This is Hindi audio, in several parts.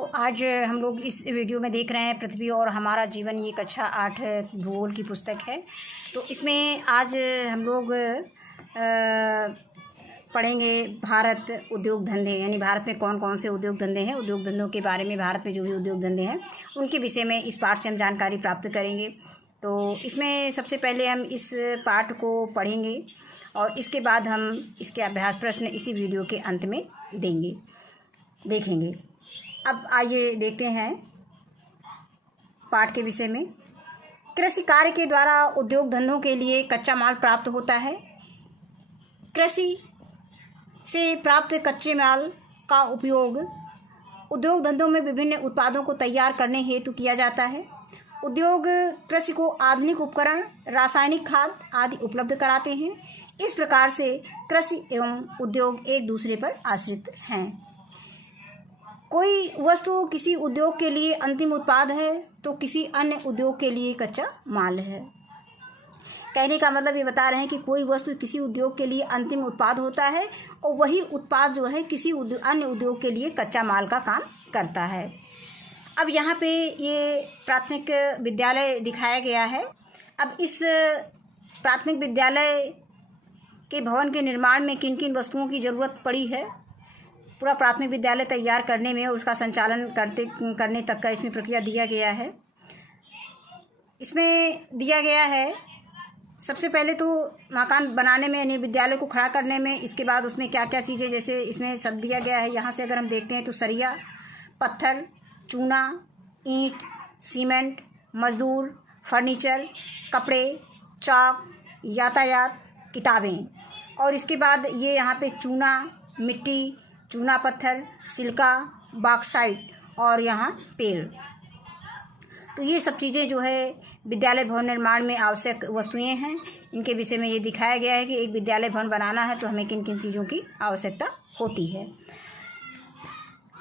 तो आज हम लोग इस वीडियो में देख रहे हैं पृथ्वी और हमारा जीवन। ये कक्षा 8 भूगोल की पुस्तक है। तो इसमें आज हम लोग पढ़ेंगे भारत उद्योग धंधे, यानी भारत में कौन कौन से उद्योग धंधे हैं, उद्योग धंधों के बारे में, भारत में जो भी उद्योग धंधे हैं उनके विषय में इस पाठ से हम जानकारी प्राप्त करेंगे। तो इसमें सबसे पहले हम इस पाठ को पढ़ेंगे और इसके बाद हम इसके अभ्यास प्रश्न इसी वीडियो के अंत में देखेंगे। अब आइए देखते हैं पाठ के विषय में। कृषि कार्य के द्वारा उद्योग धंधों के लिए कच्चा माल प्राप्त होता है। कृषि से प्राप्त कच्चे माल का उपयोग उद्योग धंधों में विभिन्न उत्पादों को तैयार करने हेतु किया जाता है। उद्योग कृषि को आधुनिक उपकरण, रासायनिक खाद आदि उपलब्ध कराते हैं। इस प्रकार से कृषि एवं उद्योग एक दूसरे पर आश्रित हैं। कोई वस्तु किसी उद्योग के लिए अंतिम उत्पाद है तो किसी अन्य उद्योग के लिए कच्चा माल है। कहने का मतलब ये बता रहे हैं कि कोई वस्तु किसी उद्योग के लिए अंतिम उत्पाद होता है और वही उत्पाद जो है किसी अन्य उद्योग के लिए कच्चा माल का काम करता है। अब यहाँ पे ये प्राथमिक विद्यालय दिखाया गया है। अब इस प्राथमिक विद्यालय के भवन के निर्माण में किन किन वस्तुओं की ज़रूरत पड़ी है, पूरा प्राथमिक विद्यालय तैयार करने में और उसका संचालन करने तक का इसमें प्रक्रिया दिया गया है। इसमें दिया गया है सबसे पहले तो मकान बनाने में, यानी विद्यालय को खड़ा करने में, इसके बाद उसमें क्या क्या चीज़ें जैसे इसमें सब दिया गया है। यहाँ से अगर हम देखते हैं तो सरिया, पत्थर, चूना, ईंट, सीमेंट, मजदूर, फर्नीचर, कपड़े, चाक, यातायात, किताबें, और इसके बाद ये यहाँ पे चूना, मिट्टी, चूना पत्थर, सिल्का, बॉक्साइट और यहाँ पेड़। तो ये सब चीज़ें जो है विद्यालय भवन निर्माण में आवश्यक वस्तुएं हैं। इनके विषय में ये दिखाया गया है कि एक विद्यालय भवन बनाना है तो हमें किन किन चीज़ों की आवश्यकता होती है।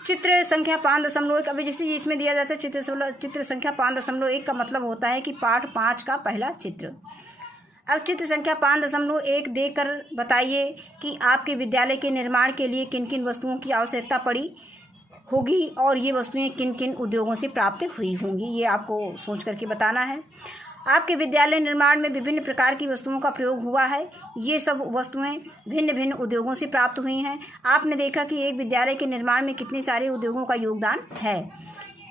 चित्र संख्या 5.1। अभी जैसे इसमें दिया जाता है चित्र संख्या 5.1 का मतलब होता है कि पाठ 5 का पहला चित्र। अब चित्र संख्या 5.1 देकर बताइए कि आपके विद्यालय के निर्माण के लिए किन किन वस्तुओं की आवश्यकता पड़ी होगी और ये वस्तुएं किन किन उद्योगों से प्राप्त हुई होंगी। ये आपको सोच करके बताना है। आपके विद्यालय निर्माण में विभिन्न प्रकार की वस्तुओं का प्रयोग हुआ है। ये सब वस्तुएं भिन्न भिन्न उद्योगों से प्राप्त हुई हैं। आपने देखा कि एक विद्यालय के निर्माण में कितने सारे उद्योगों का योगदान है।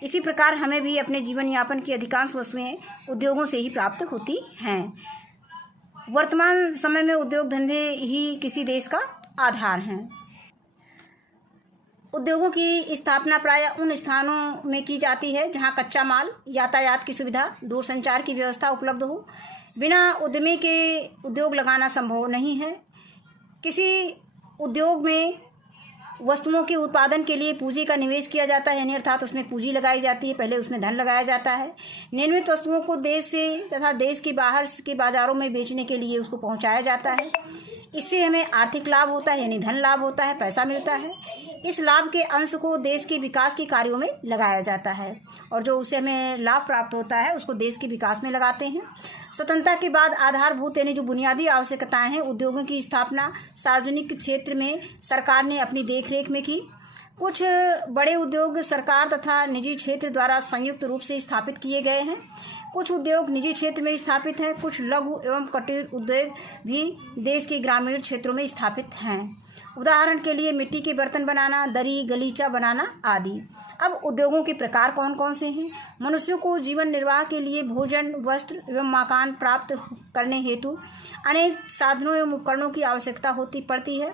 इसी प्रकार हमें भी अपने जीवन यापन की अधिकांश वस्तुएं उद्योगों से ही प्राप्त होती हैं। वर्तमान समय में उद्योग धंधे ही किसी देश का आधार हैं। उद्योगों की स्थापना प्रायः उन स्थानों में की जाती है जहां कच्चा माल, यातायात की सुविधा, दूरसंचार की व्यवस्था उपलब्ध हो। बिना उद्यमी के उद्योग लगाना संभव नहीं है। किसी उद्योग में वस्तुओं के उत्पादन के लिए पूंजी का निवेश किया जाता है, यानी अर्थात उसमें पूंजी लगाई जाती है, पहले उसमें धन लगाया जाता है। निर्मित वस्तुओं को देश से तथा देश के बाहर के बाजारों में बेचने के लिए उसको पहुंचाया जाता है। इससे हमें आर्थिक लाभ होता है, यानी धन लाभ होता है, पैसा मिलता है। इस लाभ के अंश को देश के विकास के कार्यों में लगाया जाता है और जो उससे हमें लाभ प्राप्त होता है उसको देश के विकास में लगाते हैं। स्वतंत्रता के बाद आधारभूत यानी जो बुनियादी आवश्यकताएं हैं, उद्योगों की स्थापना सार्वजनिक क्षेत्र में सरकार ने अपनी देखरेख में की। कुछ बड़े उद्योग सरकार तथा निजी क्षेत्र द्वारा संयुक्त रूप से स्थापित किए गए हैं। कुछ उद्योग निजी क्षेत्र में स्थापित हैं। कुछ लघु एवं कुटीर उद्योग भी देश के ग्रामीण क्षेत्रों में स्थापित हैं। उदाहरण के लिए मिट्टी के बर्तन बनाना, दरी, गलीचा बनाना आदि। अब उद्योगों के प्रकार कौन कौन से हैं? मनुष्यों को जीवन निर्वाह के लिए भोजन, वस्त्र एवं मकान प्राप्त करने हेतु अनेक साधनों एवं उपकरणों की आवश्यकता पड़ती है।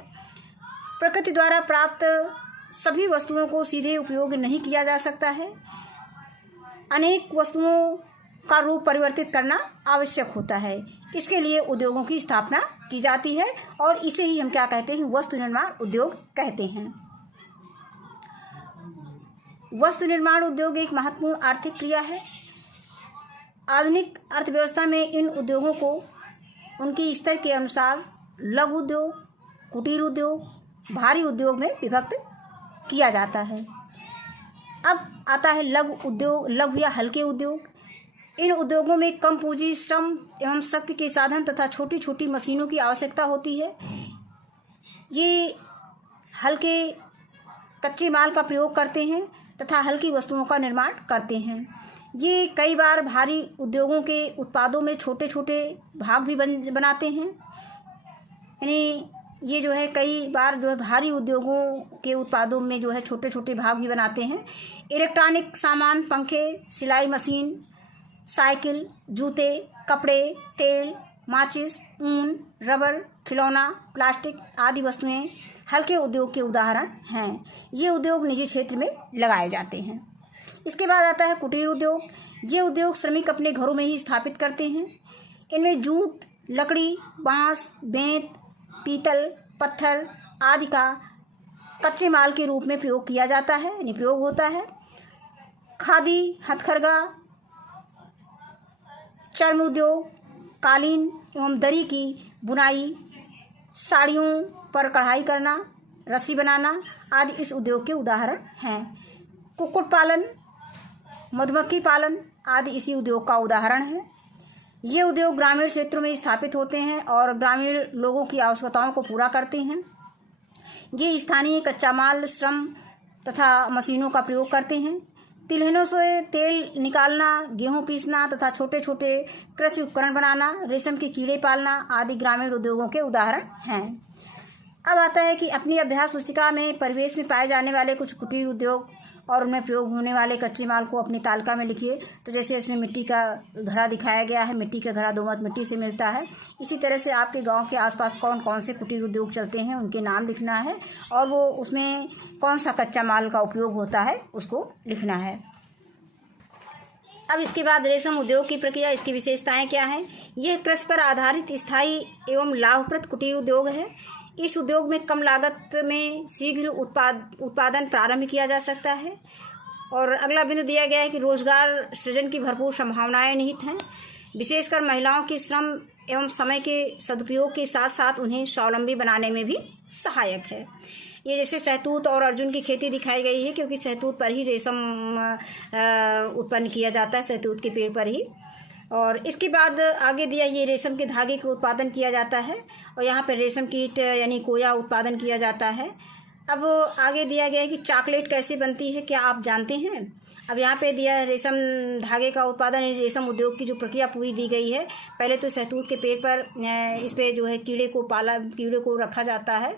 प्रकृति द्वारा प्राप्त सभी वस्तुओं को सीधे उपयोग नहीं किया जा सकता है। अनेक वस्तुओं का रूप परिवर्तित करना आवश्यक होता है। इसके लिए उद्योगों की स्थापना की जाती है और इसे ही हम क्या कहते हैं? वस्तु निर्माण उद्योग कहते हैं। वस्तु निर्माण उद्योग एक महत्वपूर्ण आर्थिक क्रिया है। आधुनिक अर्थव्यवस्था में इन उद्योगों को उनके स्तर के अनुसार लघु उद्योग, कुटीर उद्योग, भारी उद्योग में विभक्त किया जाता है। अब आता है लघु उद्योग, लघु या हल्के उद्योग। इन उद्योगों में कम पूंजी, श्रम एवं शक्ति के साधन तथा छोटी छोटी मशीनों की आवश्यकता होती है। ये हल्के कच्चे माल का प्रयोग करते हैं। तथा हल्की वस्तुओं का निर्माण करते हैं। ये कई बार भारी उद्योगों के उत्पादों में छोटे छोटे भाग भी बनाते हैं। यानी ये जो है कई बार जो है भारी उद्योगों के उत्पादों में जो है छोटे छोटे भाग भी बनाते हैं। इलेक्ट्रॉनिक सामान, पंखे, सिलाई मशीन, साइकिल, जूते, कपड़े, तेल, माचिस, ऊन, रबर, खिलौना, प्लास्टिक आदि वस्तुएं हल्के उद्योग के उदाहरण हैं। ये उद्योग निजी क्षेत्र में लगाए जाते हैं। इसके बाद आता है कुटीर उद्योग। ये उद्योग श्रमिक अपने घरों में ही स्थापित करते हैं। इनमें जूट, लकड़ी, बांस, बेंत, पीतल, पत्थर आदि का कच्चे माल के रूप में प्रयोग किया जाता है, यानी प्रयोग होता है। खादी, हथकरघा, चर्म उद्योग, कालीन एवं दरी की बुनाई, साड़ियों पर कढ़ाई करना, रस्सी बनाना आदि इस उद्योग के उदाहरण हैं। कुक्कुट पालन, मधुमक्खी पालन आदि इसी उद्योग का उदाहरण है। ये उद्योग ग्रामीण क्षेत्रों में स्थापित होते हैं और ग्रामीण लोगों की आवश्यकताओं को पूरा करते हैं। ये स्थानीय कच्चा माल, श्रम तथा मशीनों का प्रयोग करते हैं। तिलहनों से तेल निकालना, गेहूं पीसना तथा छोटे छोटे कृषि उपकरण बनाना, रेशम के कीड़े पालना आदि ग्रामीण उद्योगों के उदाहरण हैं। अब आता है कि अपनी अभ्यास पुस्तिका में परिवेश में पाए जाने वाले कुछ कुटीर उद्योग और उनमें प्रयोग होने वाले कच्चे माल को अपनी तालिका में लिखिए। तो जैसे इसमें मिट्टी का घड़ा दिखाया गया है, मिट्टी का घड़ा दोमट मिट्टी से मिलता है। इसी तरह से आपके गांव के आसपास कौन कौन से कुटीर उद्योग चलते हैं उनके नाम लिखना है और वो उसमें कौन सा कच्चा माल का उपयोग होता है उसको लिखना है। अब इसके बाद रेशम उद्योग की प्रक्रिया, इसकी विशेषताएं क्या हैं। यह कृषि पर आधारित स्थायी एवं लाभप्रद कुटीर उद्योग है। इस उद्योग में कम लागत में शीघ्र उत्पादन प्रारंभ किया जा सकता है। और अगला बिंदु दिया गया है कि रोजगार सृजन की भरपूर संभावनाएं निहित हैं। विशेषकर महिलाओं के श्रम एवं समय के सदुपयोग के साथ साथ उन्हें स्वावलंबी बनाने में भी सहायक है। ये जैसे शहतूत और अर्जुन की खेती दिखाई गई है, क्योंकि शहतूत पर ही रेशम उत्पन्न किया जाता है, शहतूत के पेड़ पर ही। और इसके बाद आगे दिया ये रेशम के धागे का उत्पादन किया जाता है और यहाँ पर रेशम कीट यानी कोया उत्पादन किया जाता है। अब आगे दिया गया है कि चॉकलेट कैसे बनती है, क्या आप जानते हैं। अब यहाँ पे दिया है रेशम धागे का उत्पादन, रेशम उद्योग की जो प्रक्रिया पूरी दी गई है। पहले तो शहतूत के पेड़ पर इस पे जो है कीड़े को रखा जाता है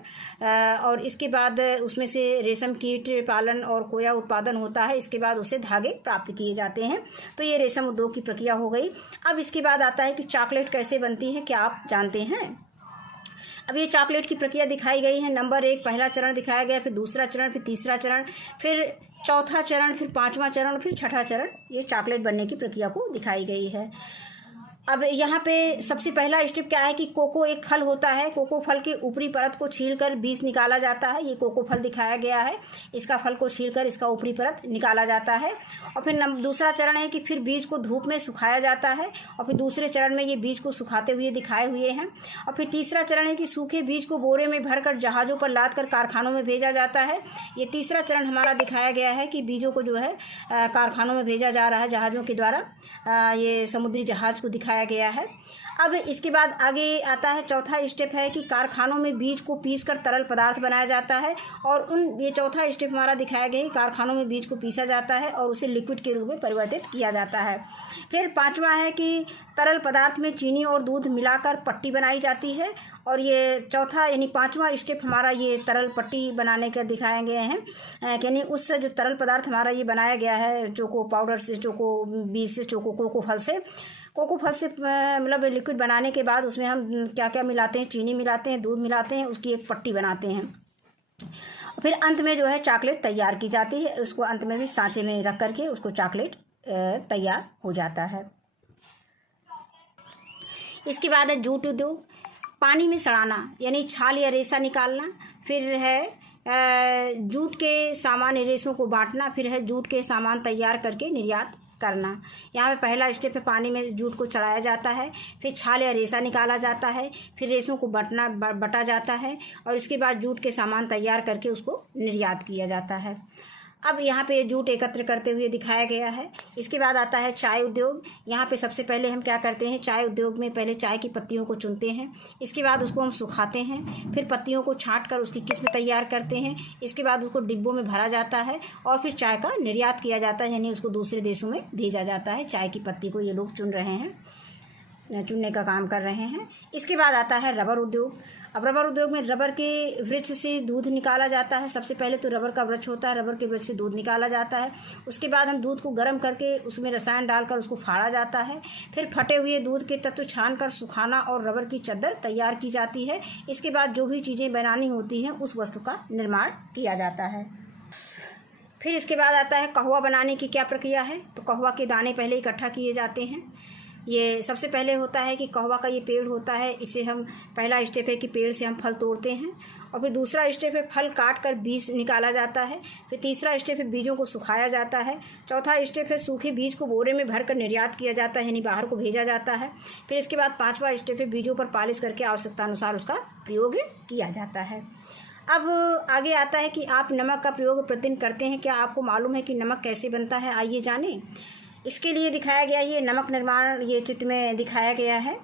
और इसके बाद उसमें से रेशम कीट पालन और कोया उत्पादन होता है। इसके बाद उसे धागे प्राप्त किए जाते हैं। तो ये रेशम उद्योग की प्रक्रिया हो गई। अब इसके बाद आता है कि चॉकलेट कैसे बनती है, क्या आप जानते हैं। अब ये चॉकलेट की प्रक्रिया दिखाई गई है। नंबर 1 पहला चरण दिखाया गया, फिर दूसरा चरण, फिर तीसरा चरण, फिर चौथा चरण, फिर पांचवा चरण, फिर छठा चरण। ये चॉकलेट बनने की प्रक्रिया को दिखाई गई है। अब यहाँ पे सबसे पहला स्टेप क्या है कि कोको एक फल होता है। कोको फल के ऊपरी परत को छीलकर बीज निकाला जाता है। ये कोको फल दिखाया गया है। इसका फल को छीलकर इसका ऊपरी परत निकाला जाता है। और फिर दूसरा चरण है कि फिर बीज को धूप में सुखाया जाता है और फिर दूसरे चरण में ये बीज को सुखाते हुए दिखाए हुए हैं। और फिर तीसरा चरण है कि सूखे बीज को बोरे में भरकर जहाज़ों पर लाद कर कारखानों में भेजा जाता है। ये तीसरा चरण हमारा दिखाया गया है कि बीजों को जो है कारखानों में भेजा जा रहा है जहाज़ों के द्वारा। ये समुद्री जहाज़ को दिखाया गया है। अब इसके बाद आगे आता है चौथा स्टेप है कि कारखानों में बीज को पीसकर तरल पदार्थ बनाया जाता है और ये चौथा स्टेप हमारा दिखाया गया है। कारखानों में बीज को पीसा जाता है और उसे लिक्विड के रूप में परिवर्तित किया जाता है। फिर पांचवा है कि तरल पदार्थ में चीनी और दूध मिलाकर पट्टी बनाई जाती है और ये चौथा यानी पांचवा स्टेप हमारा ये तरल पट्टी बनाने के दिखाए गए हैं। यानी उससे जो तरल पदार्थ हमारा ये बनाया गया है चोको पाउडर से, चोको बीज से, कोको फल से मतलब लिक्विड बनाने के बाद उसमें हम क्या क्या मिलाते हैं, चीनी मिलाते हैं, दूध मिलाते हैं, उसकी एक पट्टी बनाते हैं। फिर अंत में जो है चॉकलेट तैयार की जाती है। उसको अंत में भी सांचे में रख करके उसको चॉकलेट तैयार हो जाता है। इसके बाद है जूट उद्योग। पानी में सड़ाना यानी छाल या रेशा निकालना। फिर है जूट के सामान्य रेशों को बांटना। फिर है जूट के सामान तैयार करके निर्यात करना। यहाँ पे पहला स्टेप है पानी में जूट को चढ़ाया जाता है, फिर छाल या रेशा निकाला जाता है, फिर रेशों को बटा जाता है और इसके बाद जूट के सामान तैयार करके उसको निर्यात किया जाता है। अब यहाँ पे जूट एकत्र करते हुए दिखाया गया है। इसके बाद आता है चाय उद्योग। यहाँ पे सबसे पहले हम क्या करते हैं, चाय उद्योग में पहले चाय की पत्तियों को चुनते हैं, इसके बाद उसको हम सुखाते हैं, फिर पत्तियों को छाँट कर उसकी किस्म तैयार करते हैं, इसके बाद उसको डिब्बों में भरा जाता है और फिर चाय का निर्यात किया जाता है, यानी उसको दूसरे देशों में भेजा जाता है। चाय की पत्ती को ये लोग चुन रहे हैं, चुनने का काम कर रहे हैं। इसके बाद आता है रबर उद्योग। अब रबर उद्योग में रबर के वृक्ष से दूध निकाला जाता है। सबसे पहले तो रबर का वृक्ष होता है, रबर के वृक्ष से दूध निकाला जाता है। उसके बाद हम दूध को गर्म करके उसमें रसायन डालकर उसको फाड़ा जाता है। फिर फटे हुए दूध के तत्व छानकर सुखाना और रबर की चादर तैयार की जाती है। इसके बाद जो भी चीज़ें बनानी होती हैं उस वस्तु का निर्माण किया जाता है। फिर इसके बाद आता है कहवा बनाने की क्या प्रक्रिया है। तो कहवा के दाने पहले इकट्ठा किए जाते हैं। ये सबसे पहले होता है कि कहवा का ये पेड़ होता है, इसे हम पहला स्टेप है कि पेड़ से हम फल तोड़ते हैं, और फिर दूसरा स्टेप है फल काट कर बीज निकाला जाता है। फिर तीसरा स्टेप है बीजों को सुखाया जाता है। चौथा स्टेप है सूखे बीज को बोरे में भरकर निर्यात किया जाता है, यानी बाहर को भेजा जाता है। फिर इसके बाद पाँचवा स्टेप है बीजों पर पॉलिश करके आवश्यकता अनुसार उसका प्रयोग किया जाता है। अब आगे आता है कि आप नमक का प्रयोग प्रतिदिन करते हैं। क्या आपको मालूम है कि नमक कैसे बनता है, आइए जानें। इसके लिए दिखाया गया ये नमक निर्माण, ये चित्र में दिखाया गया है।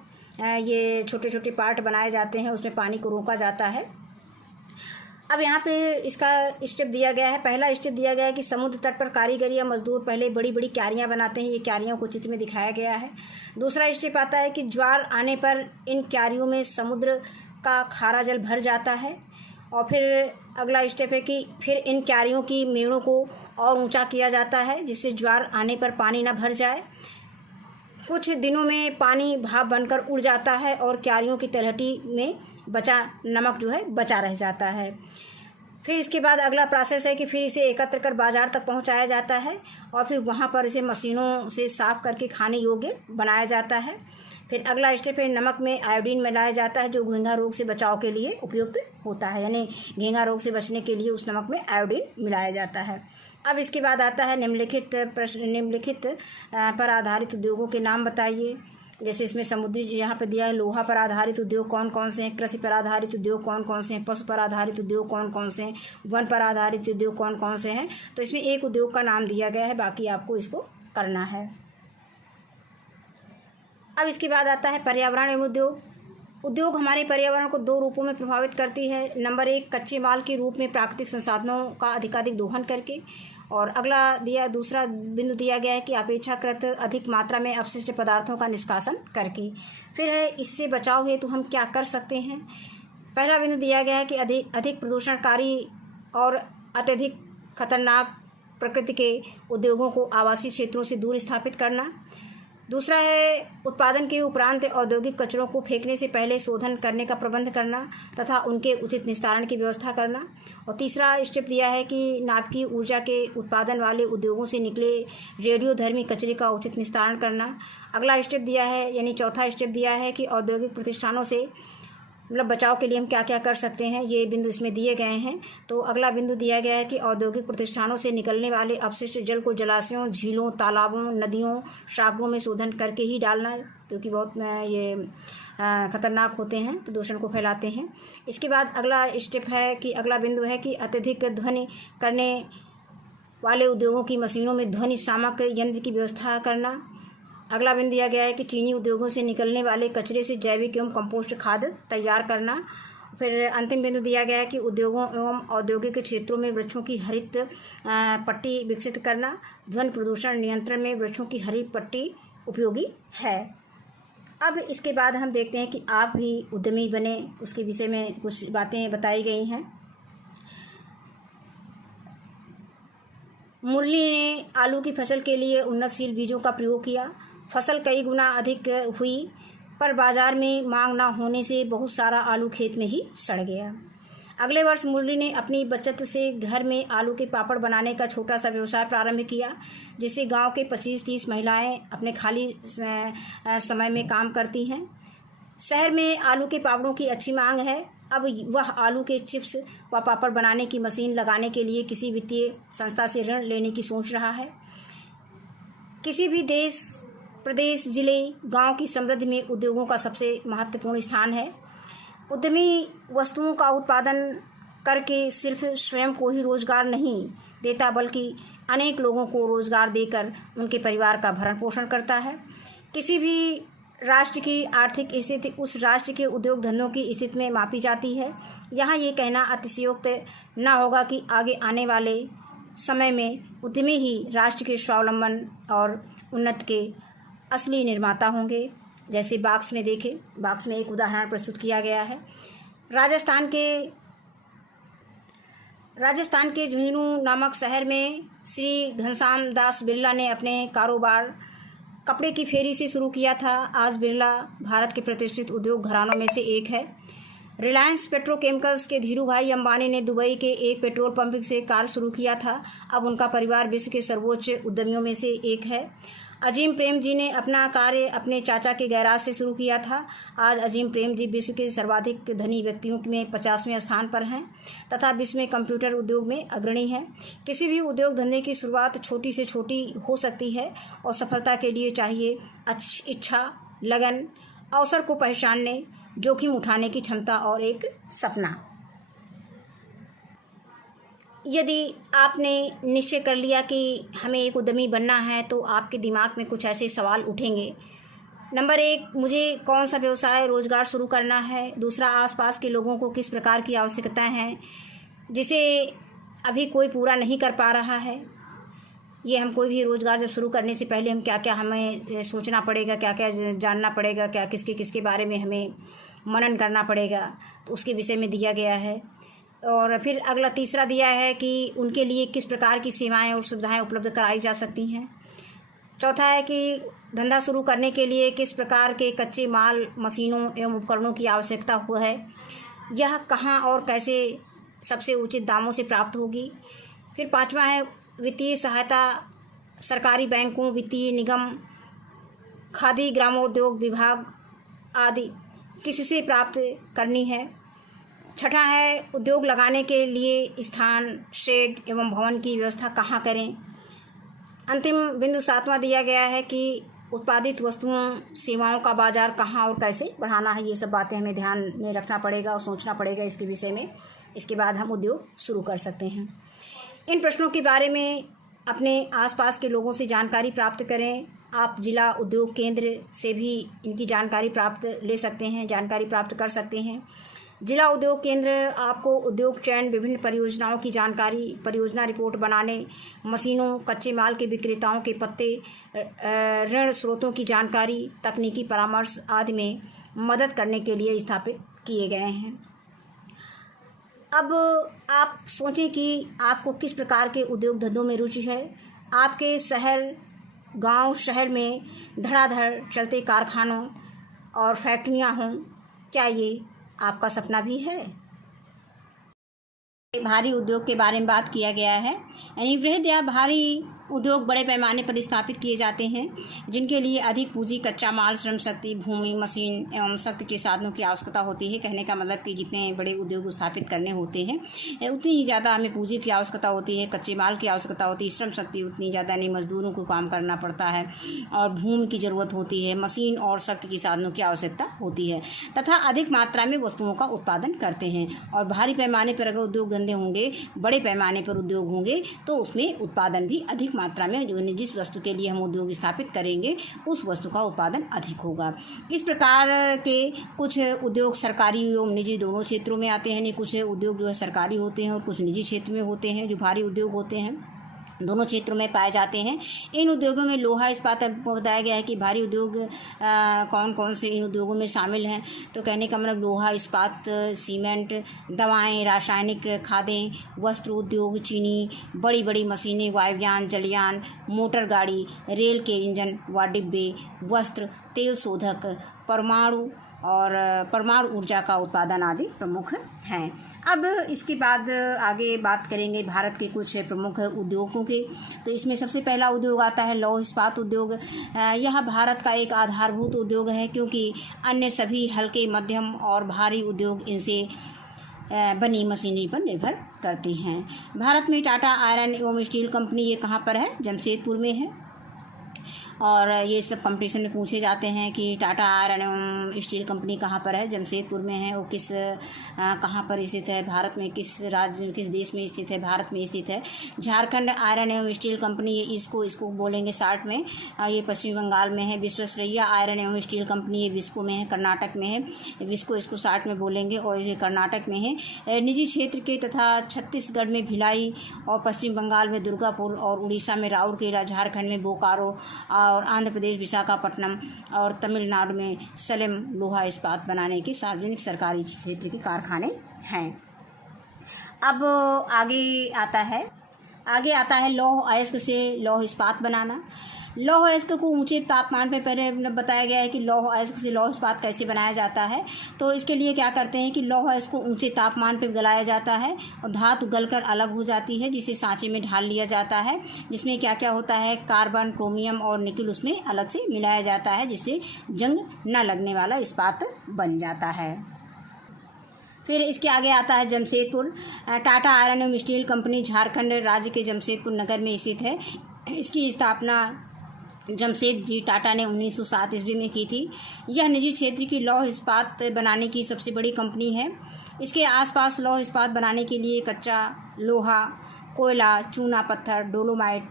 ये छोटे छोटे पार्ट बनाए जाते हैं, उसमें पानी को रोका जाता है। अब यहाँ पे इसका स्टेप दिया गया है। पहला स्टेप दिया गया है कि समुद्र तट पर कारीगर या मजदूर पहले बड़ी बड़ी क्यारियाँ बनाते हैं, ये क्यारियों को चित्र में दिखाया गया है। दूसरा स्टेप आता है कि ज्वार आने पर इन क्यारियों में समुद्र का खारा जल भर जाता है, और फिर अगला स्टेप है कि फिर इन क्यारियों की मेड़ों को और ऊंचा किया जाता है, जिससे ज्वार आने पर पानी न भर जाए। कुछ दिनों में पानी भाप बनकर उड़ जाता है और क्यारियों की तलहटी में बचा नमक जो है बचा रह जाता है। फिर इसके बाद अगला प्रोसेस है कि फिर इसे एकत्र कर बाजार तक पहुंचाया जाता है, और फिर वहां पर इसे मशीनों से साफ करके खाने योग्य बनाया जाता है। फिर अगला स्टेप है नमक में आयोडीन मिलाया जाता है, जो घींघा रोग से बचाव के लिए उपयुक्त होता है, यानी घींघा रोग से बचने के लिए उस नमक में आयोडीन मिलाया जाता है। अब इसके बाद आता है निम्नलिखित प्रश्न, निम्नलिखित पर आधारित उद्योगों के नाम बताइए। जैसे इसमें समुद्री यहाँ पर दिया है, लोहा पर आधारित उद्योग कौन कौन से हैं, कृषि पर आधारित उद्योग कौन कौन से हैं, पशु पर आधारित उद्योग कौन कौन से हैं, वन पर आधारित उद्योग कौन कौन से हैं। तो इसमें एक उद्योग का नाम दिया गया है, बाकी आपको इसको करना है। अब इसके बाद आता है पर्यावरण एवं उद्योग। उद्योग हमारे पर्यावरण को दो रूपों में प्रभावित करती है। नंबर एक, कच्चे माल के रूप में प्राकृतिक संसाधनों का अधिकाधिक दोहन करके, और अगला दूसरा बिंदु दिया गया है कि अपेक्षाकृत अधिक मात्रा में अपशिष्ट पदार्थों का निष्कासन करके। फिर है इससे बचाव हेतु हम क्या कर सकते हैं। पहला बिंदु दिया गया है कि अधिक प्रदूषणकारी और अत्यधिक खतरनाक प्रकृति के उद्योगों को आवासीय क्षेत्रों से दूर स्थापित करना। दूसरा है उत्पादन के उपरांत औद्योगिक कचरों को फेंकने से पहले शोधन करने का प्रबंध करना तथा उनके उचित निस्तारण की व्यवस्था करना। और तीसरा स्टेप दिया है कि नाभिकीय ऊर्जा के उत्पादन वाले उद्योगों से निकले रेडियोधर्मी कचरे का उचित निस्तारण करना। अगला स्टेप दिया है, यानी चौथा स्टेप दिया है कि औद्योगिक प्रतिष्ठानों से मतलब बचाव के लिए हम क्या क्या कर सकते हैं, ये बिंदु इसमें दिए गए हैं। तो अगला बिंदु दिया गया है कि औद्योगिक प्रतिष्ठानों से निकलने वाले अपशिष्ट जल को जलाशयों, झीलों, तालाबों, नदियों, सागरों में शोधन करके ही डालना, क्योंकि बहुत ये खतरनाक होते हैं, प्रदूषण को फैलाते हैं। इसके बाद अगला स्टेप है कि अगला बिंदु है कि अत्यधिक ध्वनि करने वाले उद्योगों की मशीनों में ध्वनि शामक यंत्र की व्यवस्था करना। अगला बिंदु दिया गया है कि चीनी उद्योगों से निकलने वाले कचरे से जैविक एवं कंपोस्ट खाद तैयार करना। फिर अंतिम बिंदु दिया गया है कि उद्योगों एवं औद्योगिक क्षेत्रों में वृक्षों की हरित पट्टी विकसित करना। ध्वनि प्रदूषण नियंत्रण में वृक्षों की हरित पट्टी उपयोगी है। अब इसके बाद हम देखते हैं कि आप भी उद्यमी बने, उसके विषय में कुछ बातें बताई गई हैं। मुरली ने आलू की फसल के लिए उन्नतशील बीजों का प्रयोग किया। फसल कई गुना अधिक हुई, पर बाजार में मांग न होने से बहुत सारा आलू खेत में ही सड़ गया। अगले वर्ष मुरली ने अपनी बचत से घर में आलू के पापड़ बनाने का छोटा सा व्यवसाय प्रारंभ किया, जिससे गांव के 25-30 महिलाएं अपने खाली समय में काम करती हैं। शहर में आलू के पापड़ों की अच्छी मांग है। अब वह आलू के चिप्स व पापड़ बनाने की मशीन लगाने के लिए किसी वित्तीय संस्था से ऋण लेने की सोच रहा है। किसी भी देश, प्रदेश, जिले, गांव की समृद्धि में उद्योगों का सबसे महत्वपूर्ण स्थान है। उद्यमी वस्तुओं का उत्पादन करके सिर्फ स्वयं को ही रोजगार नहीं देता बल्कि अनेक लोगों को रोजगार देकर उनके परिवार का भरण पोषण करता है। किसी भी राष्ट्र की आर्थिक स्थिति उस राष्ट्र के उद्योग धंधों की स्थिति में मापी जाती है। यहाँ ये कहना अतिशयोक्त न होगा कि आगे आने वाले समय में उद्यमी ही राष्ट्र के स्वावलंबन और उन्नति के असली निर्माता होंगे। जैसे बॉक्स में देखें, बॉक्स में एक उदाहरण प्रस्तुत किया गया है। राजस्थान के झुंझुनू नामक शहर में श्री घनश्याम दास बिरला ने अपने कारोबार कपड़े की फेरी से शुरू किया था। आज बिरला भारत के प्रतिष्ठित उद्योग घरानों में से एक है। रिलायंस पेट्रोकेमिकल्स के धीरू भाई अंबानी ने दुबई के एक पेट्रोल पंप से कार्य शुरू किया था। अब उनका परिवार विश्व के सर्वोच्च उद्यमियों में से एक है। अजीम प्रेम जी ने अपना कार्य अपने चाचा के गैराज से शुरू किया था। आज अजीम प्रेम जी विश्व के सर्वाधिक धनी व्यक्तियों में 50वें स्थान पर हैं तथा विश्व में कंप्यूटर उद्योग में अग्रणी हैं। किसी भी उद्योग धंधे की शुरुआत छोटी से छोटी हो सकती है और सफलता के लिए चाहिए इच्छा, लगन, अवसर को पहचानने, जोखिम उठाने की क्षमता और एक सपना। यदि आपने निश्चय कर लिया कि हमें एक उद्यमी बनना है तो आपके दिमाग में कुछ ऐसे सवाल उठेंगे। नंबर 1, मुझे कौन सा व्यवसाय रोजगार शुरू करना है। दूसरा, आसपास के लोगों को किस प्रकार की आवश्यकताएं हैं जिसे अभी कोई पूरा नहीं कर पा रहा है। ये हम कोई भी रोजगार जब शुरू करने से पहले हम क्या क्या हमें सोचना पड़ेगा, क्या क्या जानना पड़ेगा, क्या किसके किसके बारे में हमें मनन करना पड़ेगा, तो उसके विषय में दिया गया है। और फिर अगला तीसरा दिया है कि उनके लिए किस प्रकार की सेवाएं और सुविधाएं उपलब्ध कराई जा सकती हैं। चौथा है कि धंधा शुरू करने के लिए किस प्रकार के कच्चे माल, मशीनों एवं उपकरणों की आवश्यकता है, यह कहाँ और कैसे सबसे उचित दामों से प्राप्त होगी। फिर पांचवा है वित्तीय सहायता सरकारी बैंकों, वित्तीय निगम, खादी ग्रामोद्योग विभाग आदि किससे प्राप्त करनी है। छठा है उद्योग लगाने के लिए स्थान, शेड एवं भवन की व्यवस्था कहाँ करें। अंतिम बिंदु 7वां दिया गया है कि उत्पादित वस्तुओं, सेवाओं का बाजार कहाँ और कैसे बढ़ाना है। ये सब बातें हमें ध्यान में रखना पड़ेगा और सोचना पड़ेगा इसके विषय में। इसके बाद हम उद्योग शुरू कर सकते हैं। इन प्रश्नों के बारे में अपने आसपास के लोगों से जानकारी प्राप्त करें। आप जिला उद्योग केंद्र से भी इनकी जानकारी जानकारी प्राप्त कर सकते हैं। जिला उद्योग केंद्र आपको उद्योग चयन, विभिन्न परियोजनाओं की जानकारी, परियोजना रिपोर्ट बनाने, मशीनों, कच्चे माल के विक्रेताओं के पत्ते, ऋण स्रोतों की जानकारी, तकनीकी परामर्श आदि में मदद करने के लिए स्थापित किए गए हैं। अब आप सोचें कि आपको किस प्रकार के उद्योग धंधों में रुचि है। आपके गांव शहर में धड़ाधड़ चलते कारखानों और फैक्ट्रियां हों, क्या ये आपका सपना भी है। भारी उद्योग के बारे में बात किया गया है। यानी बृहद या भारी उद्योग बड़े पैमाने पर स्थापित किए जाते हैं जिनके लिए अधिक पूंजी, कच्चा माल, श्रम शक्ति, भूमि, मशीन एवं शक्ति के साधनों की आवश्यकता होती है। कहने का मतलब कि जितने बड़े उद्योग स्थापित करने होते हैं उतनी ही ज़्यादा हमें पूंजी की आवश्यकता होती है, कच्चे माल की आवश्यकता होती है, श्रम शक्ति उतनी ज़्यादा नहीं, मजदूरों को काम करना पड़ता है और भूमि की ज़रूरत होती है, मशीन और शक्ति के साधनों की आवश्यकता होती है तथा अधिक मात्रा में वस्तुओं का उत्पादन करते हैं। और भारी पैमाने पर अगर उद्योग धंधे होंगे, बड़े पैमाने पर उद्योग होंगे तो उसमें उत्पादन भी अधिक मात्रा में, जो जिस वस्तु के लिए हम उद्योग स्थापित करेंगे उस वस्तु का उत्पादन अधिक होगा। इस प्रकार के कुछ उद्योग सरकारी एवं निजी दोनों क्षेत्रों में आते हैं। कुछ उद्योग जो है सरकारी होते हैं और कुछ निजी क्षेत्र में होते हैं। जो भारी उद्योग होते हैं दोनों क्षेत्रों में पाए जाते हैं। इन उद्योगों में लोहा इस्पात बताया गया है कि भारी उद्योग कौन कौन से इन उद्योगों में शामिल हैं। तो कहने का मतलब लोहा इस्पात, सीमेंट, दवाएं, रासायनिक खादें, वस्त्र उद्योग, चीनी, बड़ी बड़ी मशीनें, वायुयान, जलयान, मोटर गाड़ी, रेल के इंजन व डिब्बे, वस्त्र, तेल शोधक, परमाणु ऊर्जा का उत्पादन आदि प्रमुख हैं। अब इसके बाद आगे बात करेंगे भारत के कुछ प्रमुख उद्योगों के। तो इसमें सबसे पहला उद्योग आता है लौह इस्पात उद्योग। यह भारत का एक आधारभूत उद्योग है क्योंकि अन्य सभी हल्के, मध्यम और भारी उद्योग इनसे बनी मशीनरी पर निर्भर करते हैं। भारत में टाटा आयरन एवं स्टील कंपनी ये कहाँ पर है? जमशेदपुर में है। और ये सब कंपटीशन में पूछे जाते हैं कि टाटा आयरन एवं स्टील कंपनी कहाँ पर है, जमशेदपुर में है, वो कहाँ पर स्थित है, भारत में किस राज्य किस देश में स्थित है, भारत में स्थित है। झारखंड आयरन एवं स्टील कंपनी, ये इसको बोलेंगे शार्ट में, ये पश्चिम बंगाल में है। विश्वेश्वरैया आयरन एवं स्टील कंपनी, ये विस्को में है, कर्नाटक में है। विस्को इसको शार्ट में बोलेंगे और ये कर्नाटक में है। निजी क्षेत्र के तथा छत्तीसगढ़ में भिलाई और पश्चिम बंगाल में दुर्गापुर और उड़ीसा में राउरकेला, झारखंड में बोकारो और आंध्र प्रदेश विशाखापट्टनम और तमिलनाडु में सलेम लोहा इस्पात बनाने के सार्वजनिक सरकारी क्षेत्र के कारखाने हैं। अब आगे आता है लौह अयस्क से लौह इस्पात बनाना। लौह अयस्क को ऊंचे तापमान पर पहले बताया गया है कि लौह अयस्क से लौह इस्पात कैसे बनाया जाता है। तो इसके लिए क्या करते हैं कि लौह अयस्क को ऊंचे तापमान पर गलाया जाता है और धातु गलकर अलग हो जाती है, जिसे सांचे में ढाल लिया जाता है, जिसमें क्या क्या होता है, कार्बन, क्रोमियम और निकल उसमें अलग से मिलाया जाता है, जिससे जंग न लगने वाला इस्पात बन जाता है। फिर इसके आगे आता है जमशेदपुर। टाटा आयरन एवं स्टील कंपनी झारखंड राज्य के जमशेदपुर नगर में स्थित है। इसकी स्थापना जमशेद जी टाटा ने 1907 ईस्वी में की थी। यह निजी क्षेत्र की लौह इस्पात बनाने की सबसे बड़ी कंपनी है। इसके आसपास लौह इस्पात बनाने के लिए कच्चा लोहा, कोयला, चूना पत्थर, डोलोमाइट,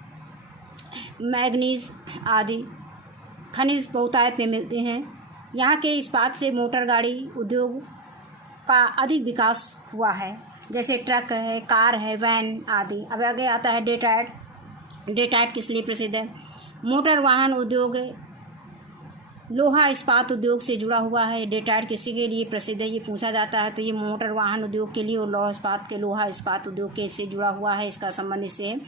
मैग्नीज आदि खनिज बहुतायत में मिलते हैं। यहाँ के इस्पात से मोटर गाड़ी उद्योग का अधिक विकास हुआ है, जैसे ट्रक है, कार है, वैन आदि। अब आगे आता है डेट्राइट। डेट्राइट किस लिए प्रसिद्ध है? मोटर वाहन उद्योग लोहा इस्पात उद्योग से जुड़ा हुआ है। डेट्राइट किसी के लिए प्रसिद्ध है, ये पूछा जाता है, तो ये मोटर वाहन उद्योग के लिए और लोहा इस्पात उद्योग के से जुड़ा हुआ है, इसका संबंध इससे है।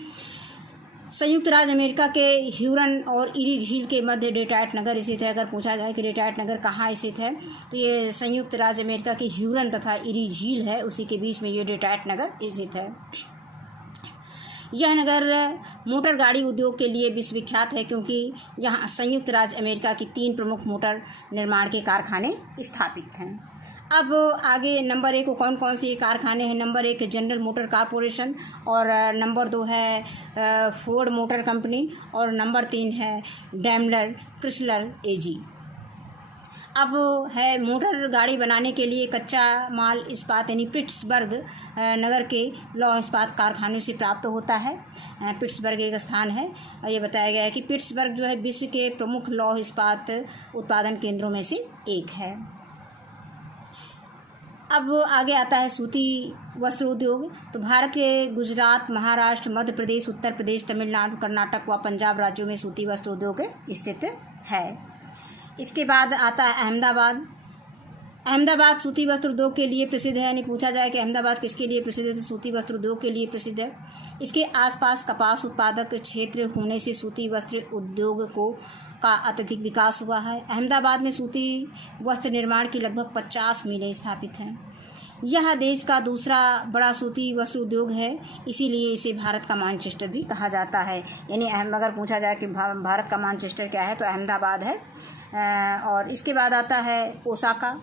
संयुक्त राज्य अमेरिका के ह्यूरन और इरी झील के मध्य डेट्राइट नगर स्थित है। अगर पूछा जाए कि डेट्राइट नगर कहाँ स्थित है, तो ये संयुक्त राज्य अमेरिका के ह्यूरन तथा इरी झील है, उसी के बीच में ये डेट्राइट नगर स्थित है। यह नगर मोटर गाड़ी उद्योग के लिए विश्वविख्यात है, क्योंकि यहाँ संयुक्त राज्य अमेरिका की 3 प्रमुख मोटर निर्माण के कारखाने स्थापित हैं। अब आगे नंबर 1 को कौन कौन से कारखाने हैं? नंबर 1 जनरल मोटर कॉरपोरेशन और नंबर 2 है फोर्ड मोटर कंपनी और नंबर 3 है डैमलर क्रिसलर एजी। अब है मोटर गाड़ी बनाने के लिए कच्चा माल इस्पात यानी पिट्सबर्ग नगर के लौह इस्पात कारखानों से प्राप्त होता है। पिट्सबर्ग एक स्थान है और ये बताया गया है कि पिट्सबर्ग जो है विश्व के प्रमुख लौह इस्पात उत्पादन केंद्रों में से एक है। अब आगे आता है सूती वस्त्र उद्योग। तो भारत के गुजरात, महाराष्ट्र, मध्य प्रदेश, उत्तर प्रदेश, तमिलनाडु, कर्नाटक व पंजाब राज्यों में सूती वस्त्र उद्योग स्थित है। इसके बाद आता है अहमदाबाद। अहमदाबाद सूती वस्त्र उद्योग के लिए प्रसिद्ध है, यानी पूछा जाए कि अहमदाबाद किसके लिए प्रसिद्ध है, तो सूती वस्त्र उद्योग के लिए प्रसिद्ध है। इसके आसपास कपास उत्पादक क्षेत्र होने से सूती वस्त्र उद्योग का अत्यधिक विकास हुआ है। अहमदाबाद में सूती वस्त्र निर्माण की लगभग 50 मिलें स्थापित हैं। यह देश का दूसरा बड़ा सूती वस्त्र उद्योग है, इसीलिए इसे भारत का मैनचेस्टर भी कहा जाता है। यानी अगर पूछा जाए कि भारत का मैनचेस्टर क्या है, तो अहमदाबाद है। और इसके बाद आता है ओसाका।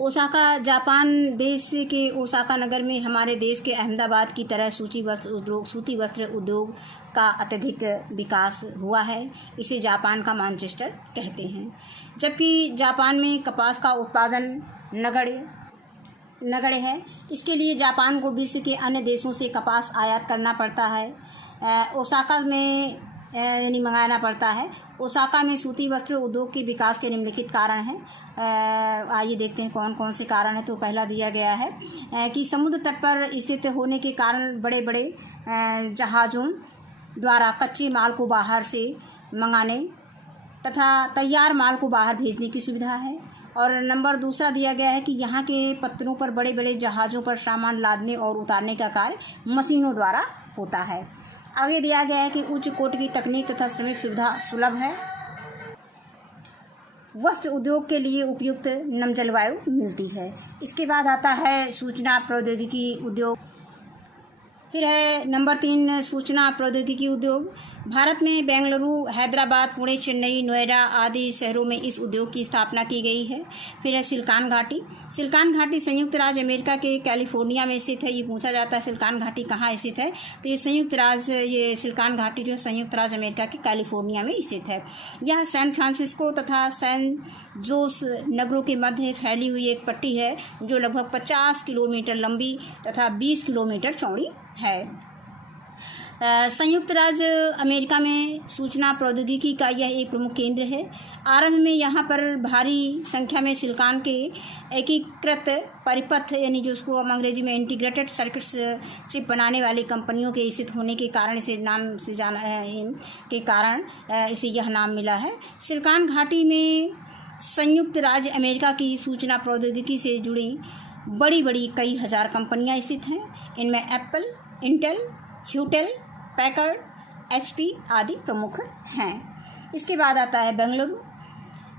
ओसाका जापान देश के ओसाका नगर में हमारे देश के अहमदाबाद की तरह सूती वस्त्र उद्योग का अत्यधिक विकास हुआ है। इसे जापान का मैनचेस्टर कहते हैं। जबकि जापान में कपास का उत्पादन नगण्य है। इसके लिए जापान को विश्व के अन्य देशों से कपास आयात करना पड़ता है, ओसाका में यानी मंगाना पड़ता है। ओसाका में सूती वस्त्र उद्योग के विकास के निम्नलिखित कारण हैं। आइए देखते हैं कौन कौन से कारण हैं। तो पहला दिया गया है कि समुद्र तट पर स्थित होने के कारण बड़े बड़े जहाज़ों द्वारा कच्चे माल को बाहर से मंगाने तथा तैयार माल को बाहर भेजने की सुविधा है। और नंबर दूसरा दिया गया है कि यहाँ के पत्तनों पर बड़े बड़े जहाज़ों पर सामान लादने और उतारने का कार्य मशीनों द्वारा होता है। आगे दिया गया है कि उच्च कोटि की तकनीक तथा श्रमिक सुविधा सुलभ है। वस्त्र उद्योग के लिए उपयुक्त नम जलवायु मिलती है। इसके बाद आता है सूचना प्रौद्योगिकी उद्योग। फिर है नंबर 3 सूचना प्रौद्योगिकी उद्योग। भारत में बेंगलुरु, हैदराबाद, पुणे, चेन्नई, नोएडा आदि शहरों में इस उद्योग की स्थापना की गई है। फिर है सिलिकॉन घाटी। सिलिकॉन घाटी संयुक्त राज्य अमेरिका के कैलिफोर्निया में स्थित है। ये पूछा जाता है सिलिकॉन घाटी कहाँ स्थित है, तो ये सिलिकॉन घाटी जो संयुक्त राज्य अमेरिका के कैलिफोर्निया में स्थित है। यह सैन फ्रांसिस्को तथा सैन जोस नगरों के मध्य फैली हुई एक पट्टी है जो लगभग 50 किलोमीटर लंबी तथा 20 किलोमीटर चौड़ी है। संयुक्त राज्य अमेरिका में सूचना प्रौद्योगिकी का यह एक प्रमुख केंद्र है। आरंभ में यहाँ पर भारी संख्या में सिलिकॉन के एकीकृत परिपथ यानी जो उसको हम अंग्रेजी में इंटीग्रेटेड सर्किट्स चिप बनाने वाली कंपनियों के स्थित होने के कारण इसे नाम से जाना के कारण इसे यह नाम मिला है। सिलिकॉन घाटी में संयुक्त राज्य अमेरिका की सूचना प्रौद्योगिकी से जुड़ी बड़ी बड़ी कई हजार कंपनियाँ स्थित हैं। इनमें एप्पल, इंटेल, ह्यूटेल, पैकर्ड, HP आदि प्रमुख हैं। इसके बाद आता है बेंगलुरु।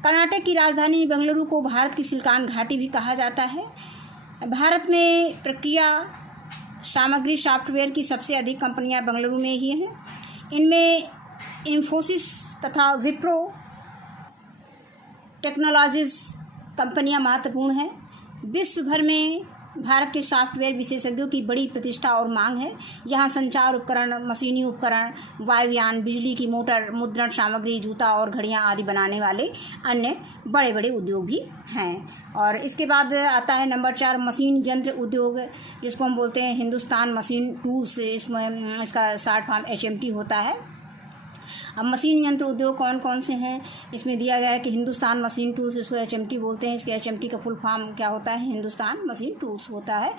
कर्नाटक की राजधानी बेंगलुरु को भारत की सिलिकॉन घाटी भी कहा जाता है। भारत में प्रक्रिया सामग्री सॉफ्टवेयर की सबसे अधिक कंपनियां बेंगलुरु में ही हैं। इनमें इन्फोसिस तथा विप्रो टेक्नोलॉजीज कंपनियां महत्वपूर्ण हैं। विश्व भर में भारत के सॉफ्टवेयर विशेषज्ञों की बड़ी प्रतिष्ठा और मांग है। यहाँ संचार उपकरण, मशीनी उपकरण, वायुयान, बिजली की मोटर, मुद्रण सामग्री, जूता और घड़ियाँ आदि बनाने वाले अन्य बड़े बड़े उद्योग भी हैं। और इसके बाद आता है नंबर 4 मशीन यंत्र उद्योग, जिसको हम बोलते हैं हिंदुस्तान मशीन टूल्स। इसमें इसका शॉर्ट फॉर्म HMT होता है। अब मशीन यंत्र उद्योग कौन कौन से हैं, इसमें दिया गया है कि हिंदुस्तान मशीन टूल्स, इसको HMT बोलते हैं। इसके HMT का फुल फॉर्म क्या होता है, हिंदुस्तान मशीन टूल्स होता है।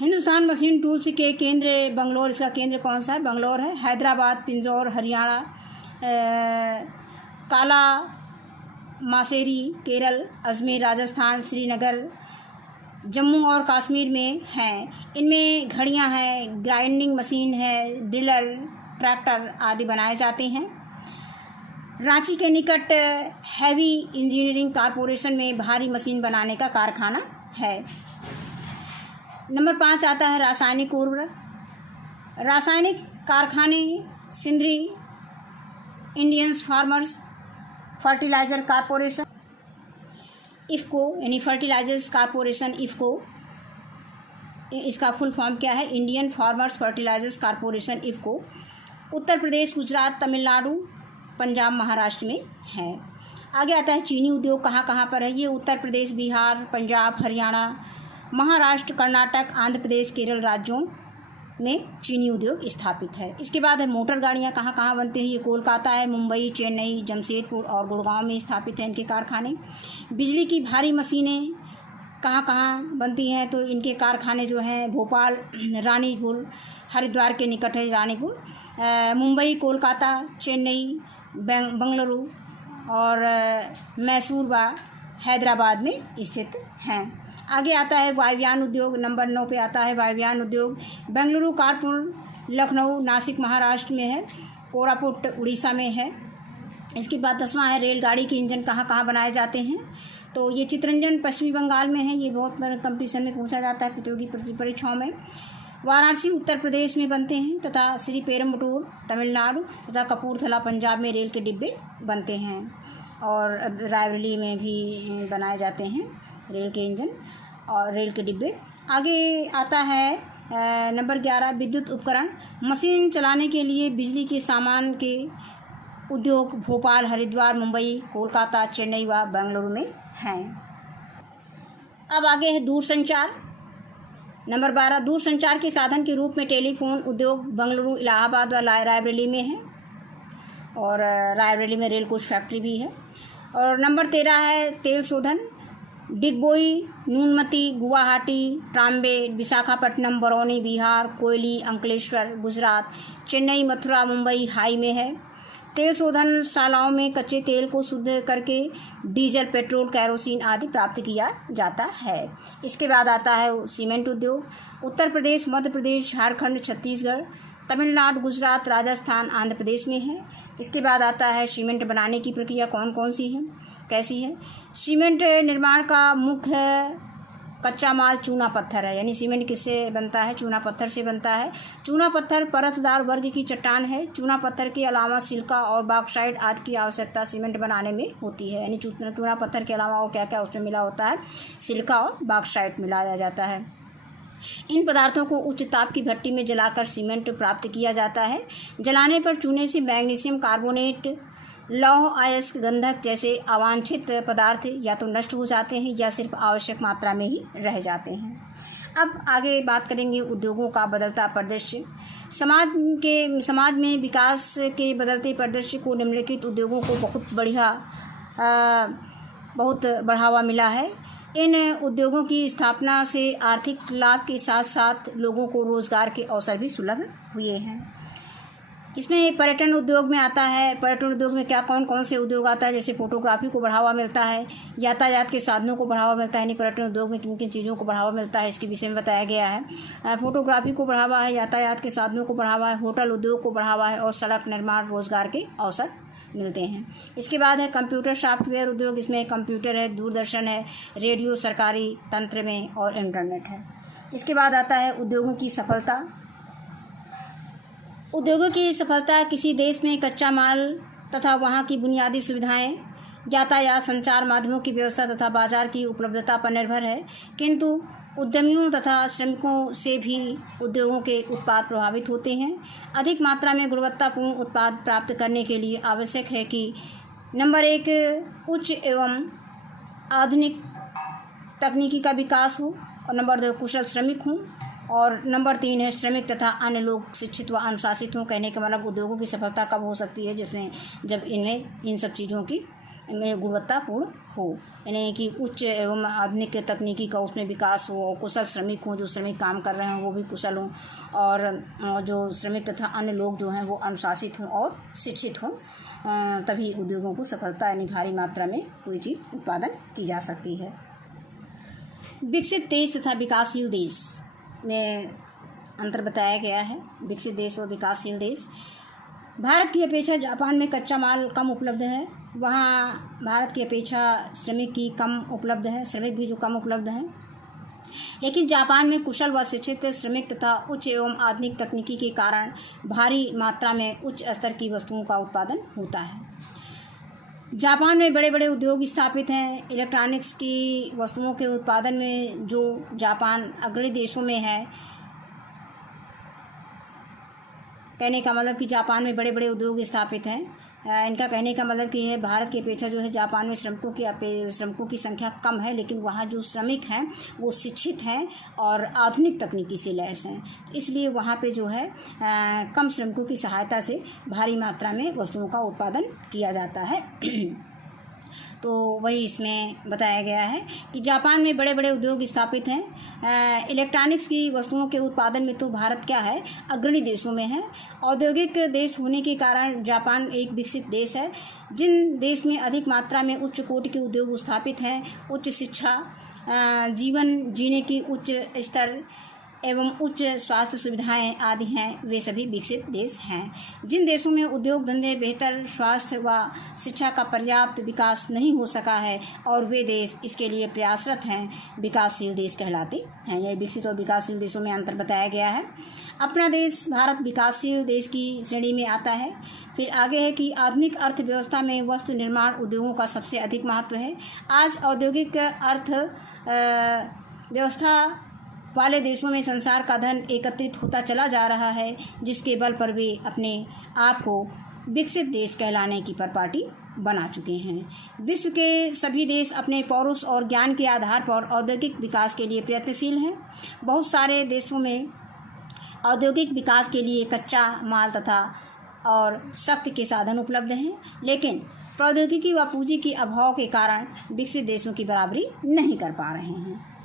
हिंदुस्तान मशीन टूल्स के केंद्र बंगलौर, इसका केंद्र कौन सा है, बंगलौर है। हैदराबाद, पिंजौर हरियाणा, काला मासेरी केरल, अजमेर राजस्थान, श्रीनगर जम्मू और कश्मीर में हैं। इनमें घड़ियां हैं, ग्राइंडिंग मशीन है, ड्रिलर, ट्रैक्टर आदि बनाए जाते हैं। रांची के निकट हैवी इंजीनियरिंग कॉरपोरेशन में भारी मशीन बनाने का कारखाना है। नंबर 5 आता है रासायनिक उर्वरक। रासायनिक कारखाने Sindri Indian farmers fertiliser corporation IFFCO यानी फर्टिलाइजर्स कॉरपोरेशन इफ़को, इसका फुल फॉर्म क्या है, Indian farmers fertilisers corporation IFFCO, Uttar Pradesh, Gujarat, Tamil Nadu, Punjab, Maharashtra में है। आगे आता है चीनी उद्योग कहाँ कहाँ पर है। ये उत्तर प्रदेश, बिहार, पंजाब, हरियाणा, महाराष्ट्र, कर्नाटक, आंध्र प्रदेश, केरल राज्यों में चीनी उद्योग स्थापित है। इसके बाद है मोटर गाड़ियाँ कहाँ कहाँ बनती हैं। ये कोलकाता है, मुंबई, चेन्नई, जमशेदपुर और गुड़गांव में स्थापित हैं इनके कारखाने। बिजली की भारी मशीनें कहाँ कहाँ बनती हैं, तो इनके कारखाने जो हैं भोपाल, रानीपुर, हरिद्वार के निकट है रानीपुर, मुंबई, कोलकाता, चेन्नई, बेंगलुरु और मैसूर व हैदराबाद में स्थित हैं। आगे आता है वायुयान उद्योग। नंबर 9 पे आता है वायुयान उद्योग। बेंगलुरु, कानपुर, लखनऊ, नासिक महाराष्ट्र में है, कोरापुट उड़ीसा में है। इसके बाद 10वां है रेलगाड़ी के इंजन कहाँ कहाँ बनाए जाते हैं, तो ये चितरंजन पश्चिमी बंगाल में है। ये बहुत बड़े कंपटीशन में पूछा जाता है प्रतियोगी परीक्षाओं में। वाराणसी उत्तर प्रदेश में बनते हैं तथा श्री पेरुम्बटूर तमिलनाडु तथा कपूरथला पंजाब में रेल के डिब्बे बनते हैं। और रायबरेली में भी बनाए जाते हैं रेल के इंजन और रेल के डिब्बे। आगे आता है नंबर 11 विद्युत उपकरण। मशीन चलाने के लिए बिजली के सामान के उद्योग भोपाल, हरिद्वार, मुंबई, कोलकाता, चेन्नई व बेंगलुरु में हैं। अब आगे है दूरसंचार। नंबर 12 दूरसंचार के साधन के रूप में टेलीफोन उद्योग बेंगलुरु, इलाहाबाद व रायबरेली में है और रायबरेली में रेल कोच फैक्ट्री भी है। और नंबर 13 है तेल शोधन। डिगबोई, न्यूनमती, गुवाहाटी, ट्राम्बे, विशाखापट्टनम, बरौनी बिहार, कोयली, अंकलेश्वर गुजरात, चेन्नई, मथुरा, मुंबई हाई में है। तेल शोधन शालाओं में कच्चे तेल को शुद्ध करके डीजल, पेट्रोल, कैरोसिन आदि प्राप्त किया जाता है। इसके बाद आता है सीमेंट उद्योग। उत्तर प्रदेश, मध्य प्रदेश, झारखंड, छत्तीसगढ़, तमिलनाडु, गुजरात, राजस्थान, आंध्र प्रदेश में है। इसके बाद आता है सीमेंट बनाने की प्रक्रिया कौन कौन सी है, कैसी है। सीमेंट निर्माण का मुख्य कच्चा माल चूना पत्थर है, यानी सीमेंट किससे बनता है? चूना पत्थर से बनता है। चूना पत्थर परतदार वर्ग की चट्टान है। चूना पत्थर के अलावा सिलिका और बॉक्साइट आदि की आवश्यकता सीमेंट बनाने में होती है, यानी चूना पत्थर के अलावा और क्या क्या उसमें मिला होता है? सिलिका और बॉक्साइट मिलाया जाता है। इन पदार्थों को उच्च ताप की भट्टी में जलाकर सीमेंट प्राप्त किया जाता है। जलाने पर चूने से मैग्नीशियम कार्बोनेट, लौह अयस्क, गंधक जैसे अवांछित पदार्थ या तो नष्ट हो जाते हैं या सिर्फ आवश्यक मात्रा में ही रह जाते हैं। अब आगे बात करेंगे उद्योगों का बदलता परिदृश्य। समाज में विकास के बदलते परिदृश्य को निम्नलिखित उद्योगों को बहुत बढ़ावा मिला है। इन उद्योगों की स्थापना से आर्थिक लाभ के साथ साथ लोगों को रोजगार के अवसर भी सुलभ हुए हैं। इसमें पर्यटन उद्योग में आता है। पर्यटन उद्योग में क्या कौन कौन से उद्योग आता है? जैसे फोटोग्राफी को बढ़ावा मिलता है, यातायात के साधनों को बढ़ावा मिलता है, यानी पर्यटन उद्योग में किन किन चीज़ों को बढ़ावा मिलता है इसके विषय में बताया गया है। फोटोग्राफी को बढ़ावा है, यातायात के साधनों को बढ़ावा है, होटल उद्योग को बढ़ावा है और सड़क निर्माण रोजगार के अवसर मिलते हैं। इसके बाद है कंप्यूटर सॉफ्टवेयर उद्योग। इसमें कंप्यूटर है, दूरदर्शन है, रेडियो सरकारी तंत्र में और इंटरनेट है। इसके बाद आता है उद्योगों की सफलता। उद्योगों की सफलता किसी देश में कच्चा माल तथा वहाँ की बुनियादी सुविधाएं, यातायात, संचार माध्यमों की व्यवस्था तथा बाजार की उपलब्धता पर निर्भर है, किंतु उद्यमियों तथा श्रमिकों से भी उद्योगों के उत्पाद प्रभावित होते हैं। अधिक मात्रा में गुणवत्तापूर्ण उत्पाद प्राप्त करने के लिए आवश्यक है कि नंबर 1 उच्च एवं आधुनिक तकनीकी का विकास हो, और नंबर 2 कुशल श्रमिक हों, और नंबर 3 है श्रमिक तथा अन्य लोग शिक्षित व अनुशासित हों। कहने का मतलब उद्योगों की सफलता कब हो सकती है? जिसमें जब इनमें इन सब चीज़ों की गुणवत्तापूर्ण हो, यानी कि उच्च एवं आधुनिक तकनीकी का उसमें विकास हो, कुशल श्रमिक हों, जो श्रमिक काम कर रहे हैं वो भी कुशल हों, और जो श्रमिक तथा अन्य लोग जो हैं वो अनुशासित हों और शिक्षित हों, तभी उद्योगों को सफलता यानी भारी मात्रा में कोई चीज़ उत्पादन की जा सकती है। विकसित देश तथा विकासशील देश में अंतर बताया गया है। विकसित देश और विकासशील देश। भारत की अपेक्षा जापान में कच्चा माल कम उपलब्ध है। वहाँ भारत की अपेक्षा श्रमिक भी जो कम उपलब्ध हैं, लेकिन जापान में कुशल व शिक्षित श्रमिक तथा उच्च एवं आधुनिक तकनीकी के कारण भारी मात्रा में उच्च स्तर की वस्तुओं का उत्पादन होता है। जापान में बड़े बड़े उद्योग स्थापित हैं। इलेक्ट्रॉनिक्स की वस्तुओं के उत्पादन में जो जापान अग्रणी देशों में है। कहने का मतलब कि जापान में बड़े बड़े उद्योग स्थापित हैं। इनका कहने का मतलब कि है भारत की अपेक्षा जो है जापान में श्रमिकों की संख्या कम है, लेकिन वहाँ जो श्रमिक हैं वो शिक्षित हैं और आधुनिक तकनीकी से लैस हैं, इसलिए वहाँ पे जो है कम श्रमिकों की सहायता से भारी मात्रा में वस्तुओं का उत्पादन किया जाता है। तो वही इसमें बताया गया है कि जापान में बड़े बड़े उद्योग स्थापित हैं। इलेक्ट्रॉनिक्स की वस्तुओं के उत्पादन में तो भारत क्या है, अग्रणी देशों में है। औद्योगिक देश होने के कारण जापान एक विकसित देश है। जिन देश में अधिक मात्रा में उच्च कोटि के उद्योग स्थापित हैं, उच्च शिक्षा, जीवन जीने की उच्च स्तर एवं उच्च स्वास्थ्य सुविधाएं आदि हैं, वे सभी विकसित देश हैं। जिन देशों में उद्योग धंधे, बेहतर स्वास्थ्य व शिक्षा का पर्याप्त विकास नहीं हो सका है और वे देश इसके लिए प्रयासरत हैं, विकासशील देश कहलाते हैं। यह विकसित और विकासशील देशों में अंतर बताया गया है। अपना देश भारत विकासशील देश की श्रेणी में आता है। फिर आगे है कि आधुनिक अर्थव्यवस्था में वस्तु निर्माण उद्योगों का सबसे अधिक महत्व है। आज औद्योगिक अर्थव्यवस्था वाले देशों में संसार का धन एकत्रित होता चला जा रहा है, जिसके बल पर वे अपने आप को विकसित देश कहलाने की परिपाटी बना चुके हैं। विश्व के सभी देश अपने पौरुष और ज्ञान के आधार पर औद्योगिक विकास के लिए प्रयत्नशील हैं। बहुत सारे देशों में औद्योगिक विकास के लिए कच्चा माल तथा और शक्ति के साधन उपलब्ध हैं, लेकिन प्रौद्योगिकी व पूंजी के अभाव के कारण विकसित देशों की बराबरी नहीं कर पा रहे हैं।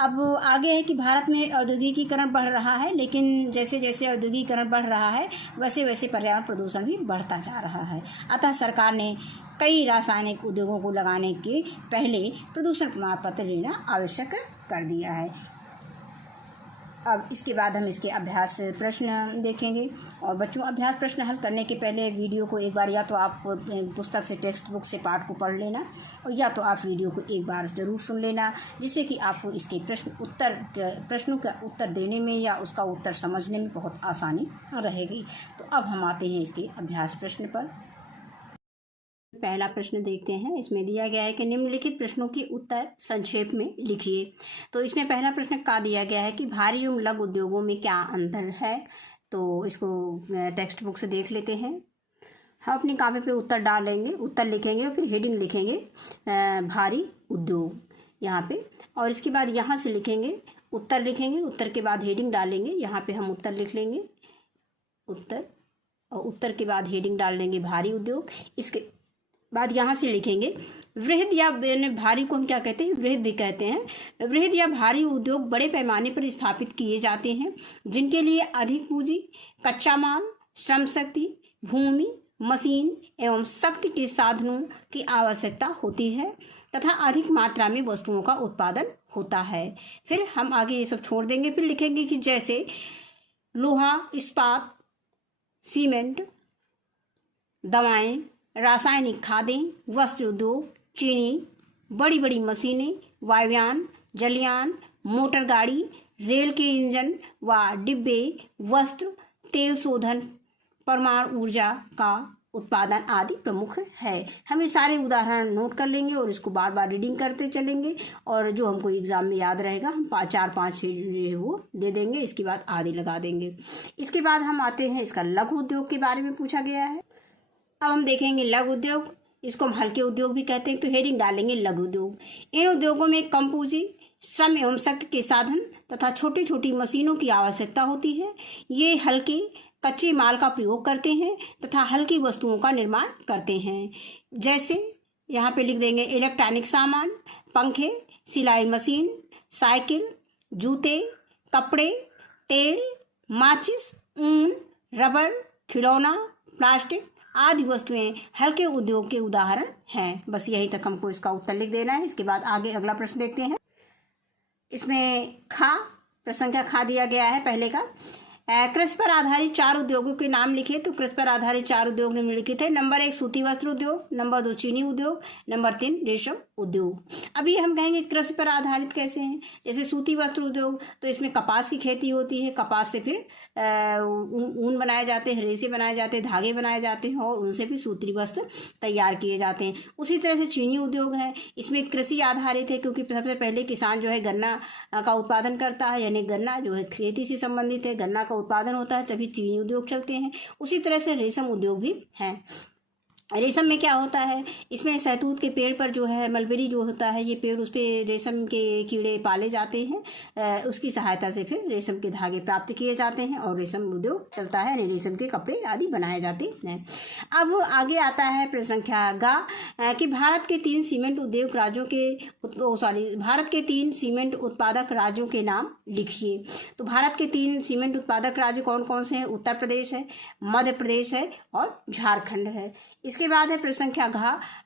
अब आगे है कि भारत में औद्योगिकीकरण बढ़ रहा है, लेकिन जैसे जैसे औद्योगिकीकरण बढ़ रहा है वैसे वैसे पर्यावरण प्रदूषण भी बढ़ता जा रहा है। अतः सरकार ने कई रासायनिक उद्योगों को लगाने के पहले प्रदूषण प्रमाण पत्र लेना आवश्यक कर दिया है। अब इसके बाद हम इसके अभ्यास प्रश्न देखेंगे। और बच्चों, अभ्यास प्रश्न हल करने के पहले वीडियो को एक बार या तो आप पुस्तक से, टेक्स्ट बुक से पाठ को पढ़ लेना, और या तो आप वीडियो को एक बार ज़रूर सुन लेना, जिससे कि आपको इसके प्रश्नों का उत्तर देने में या उसका उत्तर समझने में बहुत आसानी रहेगी। तो अब हम आते हैं इसके अभ्यास प्रश्न पर। पहला प्रश्न देखते हैं। इसमें दिया गया है कि निम्नलिखित प्रश्नों के उत्तर संक्षेप में लिखिए। तो इसमें पहला प्रश्न का दिया गया है कि भारी एवं लघु उद्योगों में क्या अंतर है। तो इसको टेक्स्ट बुक से देख लेते हैं। हम अपनी कॉपी पे उत्तर डालेंगे, उत्तर लिखेंगे और फिर हेडिंग लिखेंगे भारी उद्योग यहाँ पे, और इसके बाद यहाँ से लिखेंगे उत्तर, लिखेंगे उत्तर के बाद हेडिंग डालेंगे। यहाँ पे हम उत्तर लिख लेंगे, उत्तर, और उत्तर के बाद हेडिंग डाल देंगे भारी उद्योग। इसके बाद यहाँ से लिखेंगे वृहद, या भारी को हम क्या कहते हैं, वृहद भी कहते हैं। वृहद या भारी उद्योग बड़े पैमाने पर स्थापित किए जाते हैं, जिनके लिए अधिक पूंजी, कच्चा माल, श्रम शक्ति, भूमि, मशीन एवं शक्ति के साधनों की आवश्यकता होती है तथा अधिक मात्रा में वस्तुओं का उत्पादन होता है। फिर हम आगे ये सब छोड़ देंगे, फिर लिखेंगे कि जैसे लोहा, इस्पात, सीमेंट, दवाएं, रासायनिक खादें, वस्त्र उद्योग, चीनी, बड़ी बड़ी मशीनें, वायुयान, जलयान, मोटर गाड़ी, रेल के इंजन व डिब्बे, वस्त्र, तेल शोधन, परमाणु ऊर्जा का उत्पादन आदि प्रमुख है। हम ये सारे उदाहरण नोट कर लेंगे और इसको बार बार रीडिंग करते चलेंगे, और जो हमको एग्जाम में याद रहेगा हम 4-5 वो दे देंगे। इसके बाद आदि लगा देंगे। इसके बाद हम आते हैं, इसका लघु उद्योग के बारे में पूछा गया है। अब हम देखेंगे लघु उद्योग, इसको हम हल्के उद्योग भी कहते हैं। तो हेडिंग डालेंगे लघु उद्योग। इन उद्योगों में कम पूंजी, श्रम एवं शक्ति के साधन तथा छोटी छोटी मशीनों की आवश्यकता होती है। ये हल्के कच्चे माल का प्रयोग करते हैं तथा हल्की वस्तुओं का निर्माण करते हैं। जैसे यहाँ पे लिख देंगे इलेक्ट्रॉनिक सामान, पंखे, सिलाई मशीन, साइकिल, जूते, कपड़े, तेल, माचिस, ऊन, रबर, खिलौना, प्लास्टिक आदि वस्तुएं हल्के उद्योग के उदाहरण हैं। बस यहीं तक हमको इसका उत्तर लिख देना है। इसके बाद आगे अगला प्रश्न देखते हैं। इसमें प्रसंख्या खा दिया गया है पहले का। कृषि पर आधारित 4 उद्योगों के नाम लिखिए। तो कृषि पर आधारित 4 उद्योग निम्नलिखित है। नंबर 1 सूती वस्त्र उद्योग, नंबर 2 चीनी उद्योग, नंबर 3 रेशम उद्योग। अभी हम कहेंगे कृषि पर आधारित कैसे हैं। जैसे सूती वस्त्र उद्योग, तो इसमें कपास की खेती होती है। कपास से फिर ऊन बनाए जाते हैं, रेशे बनाए जाते हैं, धागे बनाए जाते हैं और उनसे भी सूती वस्त्र तैयार किए जाते हैं। उसी तरह से चीनी उद्योग है, इसमें कृषि आधारित है, क्योंकि सबसे पहले किसान जो है गन्ना का उत्पादन करता है, यानी गन्ना जो है खेती से संबंधित है, गन्ना का उत्पादन होता है, तभी चीनी उद्योग चलते हैं। उसी तरह से रेशम उद्योग भी है। रेशम में क्या होता है, इसमें शहतूत के पेड़ पर जो है मलबेरी जो होता है, ये पेड़, उस पर रेशम के कीड़े पाले जाते हैं। उसकी सहायता से फिर रेशम के धागे प्राप्त किए जाते हैं और रेशम उद्योग चलता है, यानी रेशम के कपड़े आदि बनाए जाते हैं। अब आगे आता है प्रसंख्या ग कि भारत के 3 सीमेंट उद्योग राज्यों के भारत के 3 सीमेंट उत्पादक राज्यों के नाम लिखिए। तो भारत के 3 सीमेंट उत्पादक राज्य कौन कौन से हैं। उत्तर प्रदेश है, मध्य प्रदेश है और झारखंड है। इसके बाद है प्रसंख्या घ,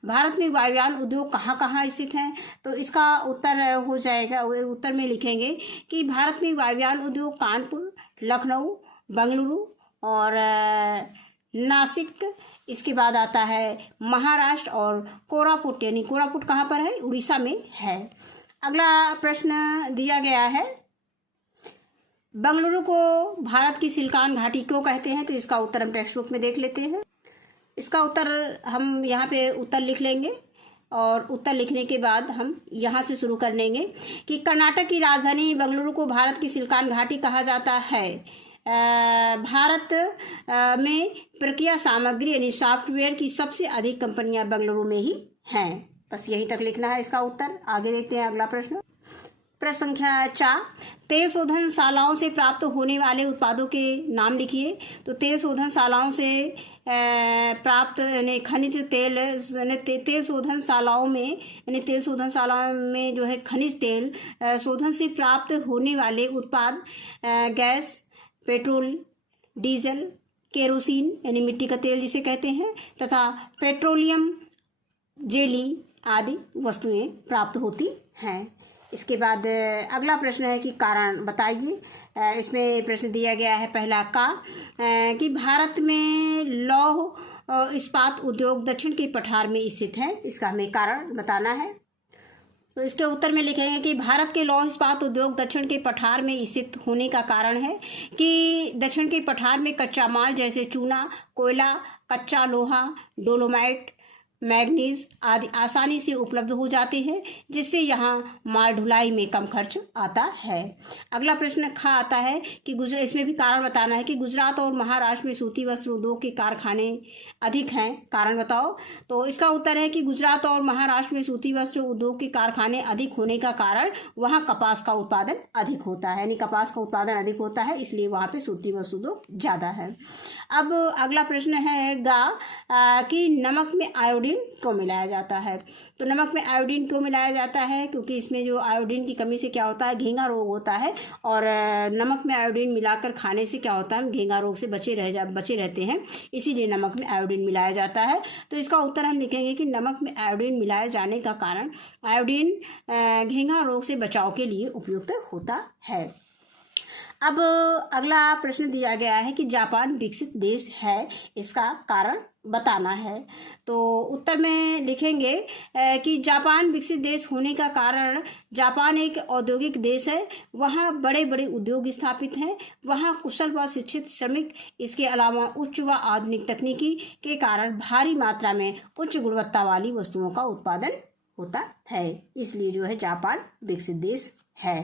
भारत में वायुयान उद्योग कहाँ कहाँ स्थित हैं। तो इसका उत्तर हो जाएगा, उत्तर में लिखेंगे कि भारत में वायुयान उद्योग कानपुर, लखनऊ, बेंगलुरु और नासिक। इसके बाद आता है महाराष्ट्र और कोरापुट, यानी कोरापुट कहाँ पर है, उड़ीसा में है। अगला प्रश्न दिया गया है, बेंगलुरु को भारत की सिलिकॉन घाटी क्यों कहते हैं। तो इसका उत्तर हम टेक्स्ट बुक में देख लेते हैं। इसका उत्तर हम यहाँ पे उत्तर लिख लेंगे और उत्तर लिखने के बाद हम यहाँ से शुरू कर लेंगे कि कर्नाटक की राजधानी बेंगलुरु को भारत की सिलिकॉन घाटी कहा जाता है। भारत में प्रक्रिया सामग्री यानी सॉफ्टवेयर की सबसे अधिक कंपनियां बेंगलुरु में ही हैं। बस यहीं तक लिखना है इसका उत्तर। आगे देखते हैं अगला प्रश्न। प्रश्न संख्या 4, तेल शोधन शालाओं से प्राप्त होने वाले उत्पादों के नाम लिखिए। तो तेल शोधन शालाओं से प्राप्त यानी खनिज तेल, तेल शोधन शालाओं में, यानी तेल शोधन शालाओं में जो है खनिज तेल शोधन से प्राप्त होने वाले उत्पाद गैस, पेट्रोल, डीजल, केरोसिन यानी मिट्टी का तेल जिसे कहते हैं, तथा पेट्रोलियम जेली आदि वस्तुएं प्राप्त होती हैं। इसके बाद अगला प्रश्न है कि कारण बताइए। इसमें प्रश्न दिया गया है पहला का कि भारत में लौह इस्पात उद्योग दक्षिण के पठार में स्थित है, इसका हमें कारण बताना है। तो इसके उत्तर में लिखेंगे कि भारत के लौह इस्पात उद्योग दक्षिण के पठार में स्थित होने का कारण है कि दक्षिण के पठार में कच्चा माल जैसे चूना, कोयला, कच्चा लोहा, डोलोमाइट, मैग्नीज आदि आसानी से उपलब्ध हो जाते हैं, जिससे यहाँ माल ढुलाई में कम खर्च आता है। अगला प्रश्न खा आता है कि इसमें भी कारण बताना है कि गुजरात और महाराष्ट्र में सूती वस्त्र उद्योग के कारखाने अधिक हैं, कारण बताओ। तो इसका उत्तर है कि गुजरात और महाराष्ट्र में सूती वस्त्र उद्योग के कारखाने अधिक होने का कारण वहाँ कपास का उत्पादन अधिक होता है, यानी कपास का उत्पादन अधिक होता है, इसलिए वहाँ पे सूती वस्त्र उद्योग ज़्यादा है। अब अगला प्रश्न है कि नमक में आयोडीन क्यों मिलाया जाता है। तो नमक में आयोडीन क्यों मिलाया जाता है, क्योंकि इसमें जो आयोडीन की कमी से क्या होता है, घेंघा रोग होता है, और नमक में आयोडीन मिलाकर खाने से क्या होता है, हम घेंघा रोग से बचे रहते हैं, इसीलिए नमक में आयोडीन मिलाया जाता है। तो इसका उत्तर हम लिखेंगे कि नमक में आयोडीन मिलाए जाने का कारण आयोडीन घेंघा रोग से बचाव के लिए उपयुक्त होता है। अब अगला प्रश्न दिया गया है कि जापान विकसित देश है, इसका कारण बताना है। तो उत्तर में लिखेंगे कि जापान विकसित देश होने का कारण जापान एक औद्योगिक देश है, वहाँ बड़े बड़े उद्योग स्थापित हैं, वहाँ कुशल व शिक्षित श्रमिक, इसके अलावा उच्च व आधुनिक तकनीकी के कारण भारी मात्रा में उच्च गुणवत्ता वाली वस्तुओं का उत्पादन होता है, इसलिए जो है जापान विकसित देश है।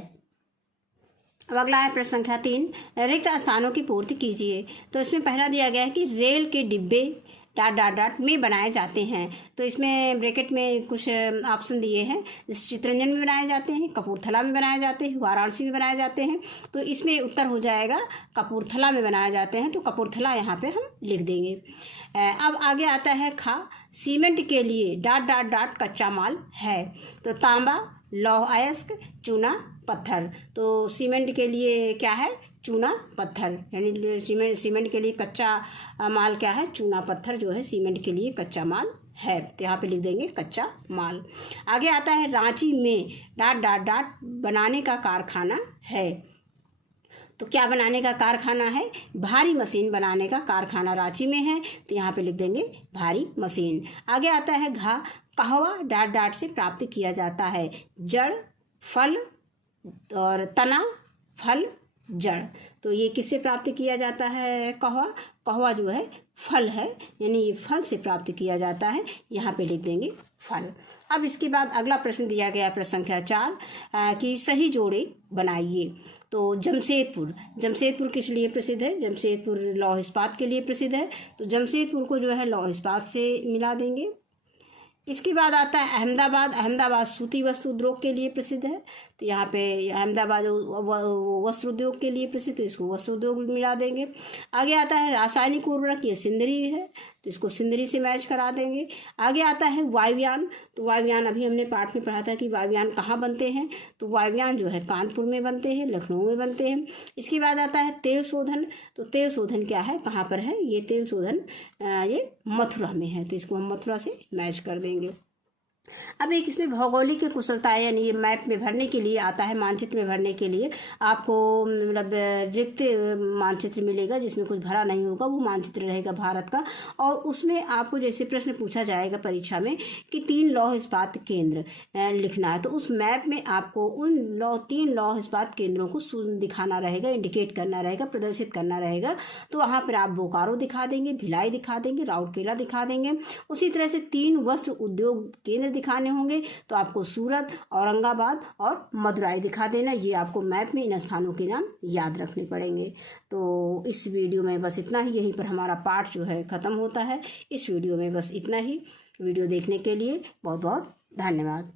अब अगला है प्रश्न संख्या 3, रिक्त स्थानों की पूर्ति कीजिए। तो इसमें पहला दिया गया है कि रेल के डिब्बे ... में बनाए जाते हैं। तो इसमें ब्रैकेट में कुछ ऑप्शन दिए हैं, जैसे चितरंजन में बनाए जाते हैं, कपूरथला में बनाए जाते हैं, वाराणसी में बनाए जाते हैं। तो इसमें उत्तर हो जाएगा कपूरथला में बनाए जाते हैं, तो कपूरथला यहाँ पे हम लिख देंगे। अब आगे आता है सीमेंट के लिए ... कच्चा माल है। तो तांबा, लौह अयस्क, चूना, पत्थर। तो सीमेंट के लिए क्या है, चूना पत्थर, यानी सीमेंट के लिए कच्चा माल क्या है, चूना पत्थर जो है सीमेंट के लिए कच्चा माल है, तो यहाँ पे लिख देंगे कच्चा माल। आगे आता है रांची में ... बनाने का कारखाना है। तो क्या बनाने का कारखाना है, भारी मशीन बनाने का कारखाना रांची में है, तो यहाँ पे लिख देंगे भारी मशीन। आगे आता है कहवा ... से प्राप्त किया जाता है, जड़, फल और तना, फल, जड़। तो ये किससे प्राप्त किया जाता है, कहवा जो है फल है, यानी ये फल से प्राप्त किया जाता है, यहाँ पे लिख देंगे फल। अब इसके बाद अगला प्रश्न दिया गया प्रश्न संख्या 4 कि सही जोड़े बनाइए। तो जमशेदपुर किस लिए प्रसिद्ध है, जमशेदपुर लौह इस्पात के लिए प्रसिद्ध है, तो जमशेदपुर को जो है लौह इस्पात से मिला देंगे। इसके बाद आता है अहमदाबाद सूती वस्त्र उद्योग के लिए प्रसिद्ध है, तो यहाँ पे अहमदाबाद वस्त्र उद्योग के लिए प्रसिद्ध, तो इसको वस्त्र उद्योग मिला देंगे। आगे आता है रासायनिक उर्वरक, ये सिंदरी है, तो इसको सिंदरी से मैच करा देंगे। आगे आता है वायुयान, तो वायुयान अभी हमने पाठ में पढ़ा था कि वायुयान कहाँ बनते हैं, तो वायुयान जो है कानपुर में बनते हैं, लखनऊ में बनते हैं। इसके बाद आता है तेल शोधन, तो तेल शोधन क्या है, कहाँ पर है, ये तेल शोधन ये मथुरा में है, तो इसको हम मथुरा से मैच कर देंगे। अब एक इसमें भौगोलिक कुशलता है, यानी ये मैप में भरने के लिए आता है, मानचित्र में भरने के लिए आपको मतलब रिक्त मानचित्र मिलेगा जिसमें कुछ भरा नहीं होगा, वो मानचित्र रहेगा भारत का। और उसमें आपको जैसे प्रश्न पूछा जाएगा परीक्षा में कि 3 लौह इस्पात केंद्र लिखना है, तो उस मैप में आपको उन 3 लौह इस्पात केंद्रों को दिखाना रहेगा, इंडिकेट करना रहेगा, प्रदर्शित करना रहेगा। तो वहाँ पर आप बोकारो दिखा देंगे, भिलाई दिखा देंगे, राउरकेला दिखा देंगे। उसी तरह से 3 वस्त्र उद्योग केंद्र दिखाने होंगे, तो आपको सूरत, औरंगाबाद और मदुराई दिखा देना। ये आपको मैप में इन स्थानों के नाम याद रखने पड़ेंगे। तो इस वीडियो में बस इतना ही, यहीं पर हमारा पाठ जो है ख़त्म होता है। इस वीडियो में बस इतना ही। वीडियो देखने के लिए बहुत बहुत धन्यवाद।